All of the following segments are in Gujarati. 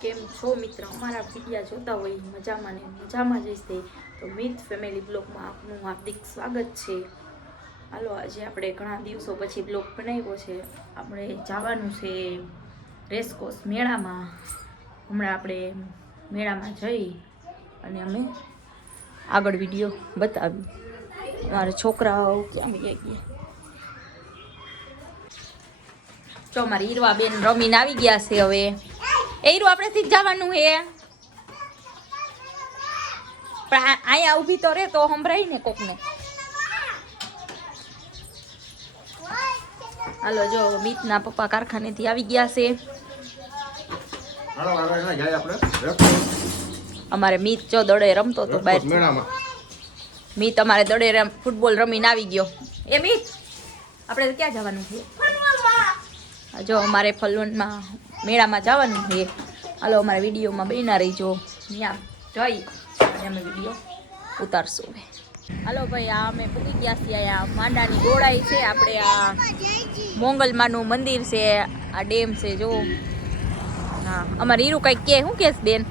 કેમ છો મિત્ર? અમારા વિડીયા જોતા હોય મજામાં ને મજામાં જ હશે તો મિત ફેમિલી બ્લોગમાં આપનું હાર્દિક સ્વાગત છે. હાલો, આજે આપણે ઘણા દિવસો પછી બ્લોગ બનાવ્યો છે. આપણે જવાનું છે રેસકોર્સ મેળામાં. હમણાં આપણે મેળામાં જઈ અને અમે આગળ વિડીયો બતાવી. અમારા છોકરાઓ ક્યાં ગયા? જો મારી હીરવા બેન રમીને આવી ગયા છે. હવે હીરુ આપણેથી જ જવાનું હે, પણ અહીંયા ઊભી તો રે તો સંભળાય ને કોકને. હાલો, જો મિતના પપ્પા કારખાનેથી આવી ગયા છે. અમારે મિત જો દડે રમતો તો બહાર. મિત અમારે દડે ફૂટબોલ રમીને આવી ગયો. એ મિત, આપણે ક્યાં જવાનું છે? જો અમારે ફલવનમાં મેળામાં જવાનું છે. હાલો, અમારા વિડીયોમાં બન્યા રહીજો. ત્યાં જઈ અને અમે વિડીયો ઉતારશું. હાલો ભાઈ, આ અમે પૂકી ગયા છીએ. અહીંયા માંડાની ગોળાઈ છે. આપણે આ મોંગલમાનું મંદિર છે. આ ડેમ છે જો. હા, અમારે હીરું કંઈક કે શું કેસ બેન?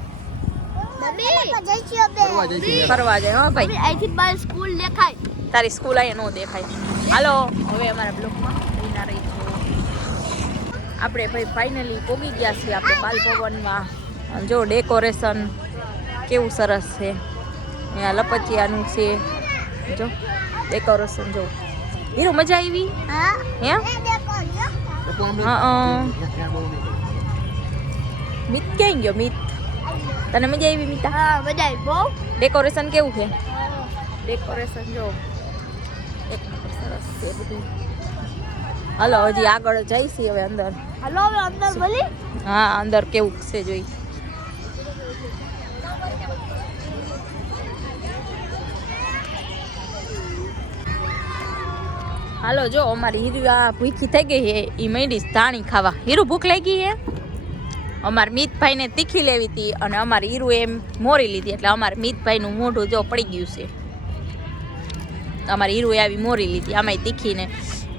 ફરવા જાય. હા ભાઈ, અહીંથી બાર સ્કૂલ દેખાય. તારી સ્કૂલ અહીંયા ન દેખાય. હાલો, હવે અમારા બ્લોકમાં બન્યા રહીજો. આપણે ભાઈ ફાઇનલી પહોંચી ગયા છીએ આપણે બાલભવનમાં. જો ડેકોરેશન કેવું સરસ છે. અહીંયા લપચિયાનું છે. જો ડેકોરેશન જો. હીરો મજા આવી? હે? હા. મિત ક્યાં ગયો? મિત, તને મજા આવી મિતા? હા, મજા આવી બહુ. ડેકોરેશન કેવું છે? ડેકોરેશન જો એક નંબર સરસ છે બધું. હાલો, હજી આગળ જઈશી હવે અંદર. હાલો, હવે અંદર બોલી. હા, અંદર કેવું છે જોઈ. હાલો, જો અમારી હીરવા ભૂખી થઈ ગઈ છે. એ માંડી ધાણી ખાવા. હીરું ભૂખ લાગી છે? અમારા મિતભાઈને તીખી લેવી હતી અને અમારે હીરું એમ મોરી લીધી. એટલે અમારે મિતભાઈનું મોઢું જો પડી ગયું છે. અમારી હીરું આવી મોરી લીધી. આમાંય તીખીને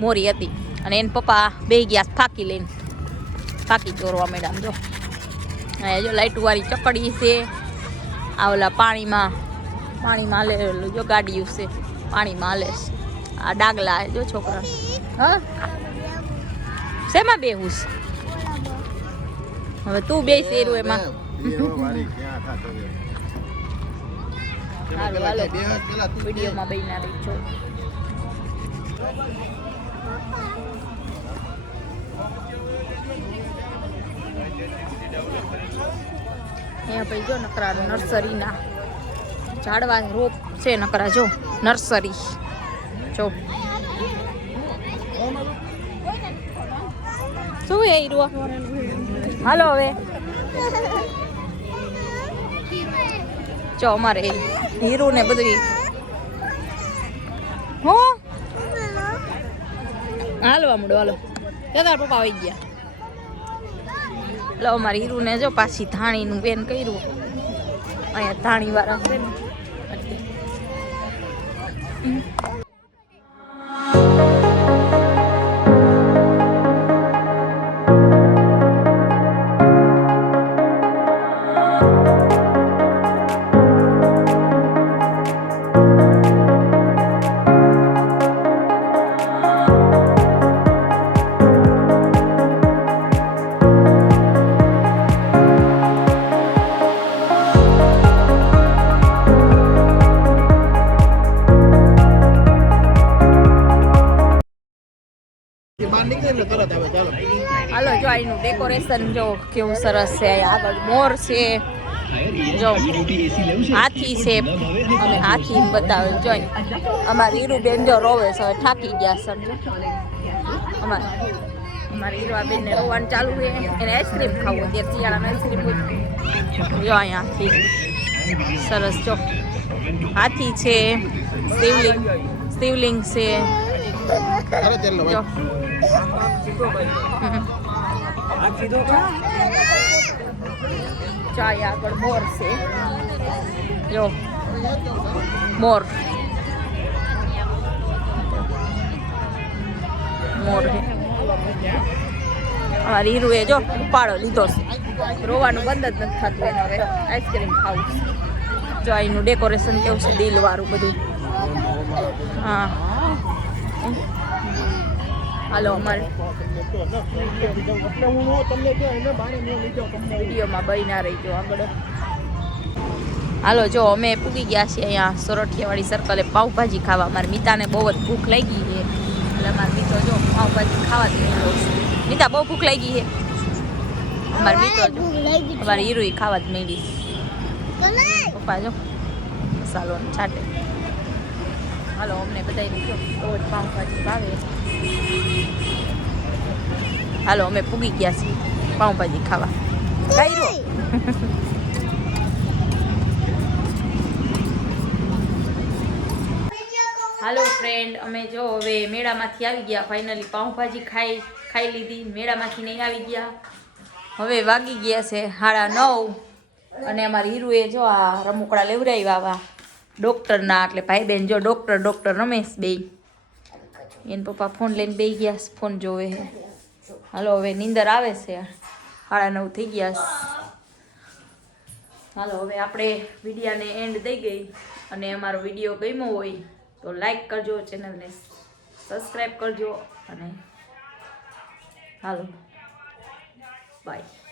મોરી હતી. અને એને પપ્પા બે ગયા ફાંકી લઈને. ફાંકી ચોરવા મેડમ જો. અહીંયા જો લાઈટું વાળી ચકડી છે. આ ઓલા પાણીમાં હાલે જો ગાડીયું છે. પાણીમાં હાલે છે. આ ડાગલા જો છોકરા. હા, શેમાં બેહુસ? હવે તું બે શેરું એમાં. હાલો હાલો, વિડીયોમાં બન્યા રહીજો. અહીંયા ભાઈ જો નકરા નર્સરીના ઝાડવા રોપ છે. નકરા જો નર્સરી જો. શું હે હીરો? હાલો હવે જો અમારે હીરું ને બધું. હો હાલવા મળો. હાલો, તારા પપ્પા આવી ગયા. લો, અમારે હીરું ને જો પાછી ધાણીનું બેન કર્યું. અહીંયા ધાણી વાળા છે ને. હાલો, જો અહીંનું ડેકોરેશન જો કેવું સરસ છે. આગળ મોર છે. જો હાથી છે. અમે હાથી બતાવે જોઈ. અમારી હીરુબેન જો રોવે છે. હવે થાકી ગયા સમજો. અમારી હીરુબેન ને રોવાનું ચાલુ છે. એને આઈસ્ક્રીમ ખાવું. અત્યારે શિયાળામાં આઈસ્ક્રીમ જો. અહીંયા હાથી સરસ જો. હાથી છે. શિવલિંગ છે જો. ચાય આગળ મોર છે જો. મોર હે. અમારી હીરુએ જો ઉપાડો લીધો છે. રોવાનું બંધ જ નથી થતું એને હવે આઈસ્ક્રીમ ખાવું જો અહીંનું ડેકોરેશન કેવું છે દિલવાળું બધું હા હાલો અમારે વિડીયોમાં બની રહી ગયો આગળ હાલો જો અમે પૂગી ગયા છીએ અહીંયા સોરઠિયાવાળી સર્કલે પાઉંભાજી ખાવા મારી મીતાને બહુ જ ભૂખ લાગી છે એટલે મારી મીતો જો પાઉંભાજી ખાવા જ મીતા બહુ ભૂખ લાગી છે અમારી મીતો જો અમારી હીરોઈ ખાવા જ માંડી પપ્પા જો મસાલો છાટે હાલો અમને બધાને જો બહુ જ પાઉંભાજી ભાવે હાલો અમે પૂગી ગયા છીએ પાઉંભાજી ખાવા ગાયરો હાલો ફ્રેન્ડ અમે જો હવે મેળામાંથી આવી ગયા ફાઇનલી પાઉંભાજી ખાઈ લીધી મેળામાંથી નહીં આવી ગયા હવે વાગી ગયા છે 9:30 અને અમારી હીરુએ જો આ રમકડા લેવડાવ્યા આવા ડૉક્ટરના એટલે ભાઈ બેન જો ડૉક્ટર રમેશ બે એને પપ્પા ફોન લઈને બેસી ગયા ફોન જોવે છે હાલો હવે નીંદર આવે છે 9:30 થઈ ગયા હાલો હવે આપણે વિડીયાને એન્ડ દઈ ગઈ અને અમારો વિડીયો ગમ્યો હોય તો લાઈક કરજો ચેનલને સબસ્ક્રાઈબ કરજો અને હાલો બાય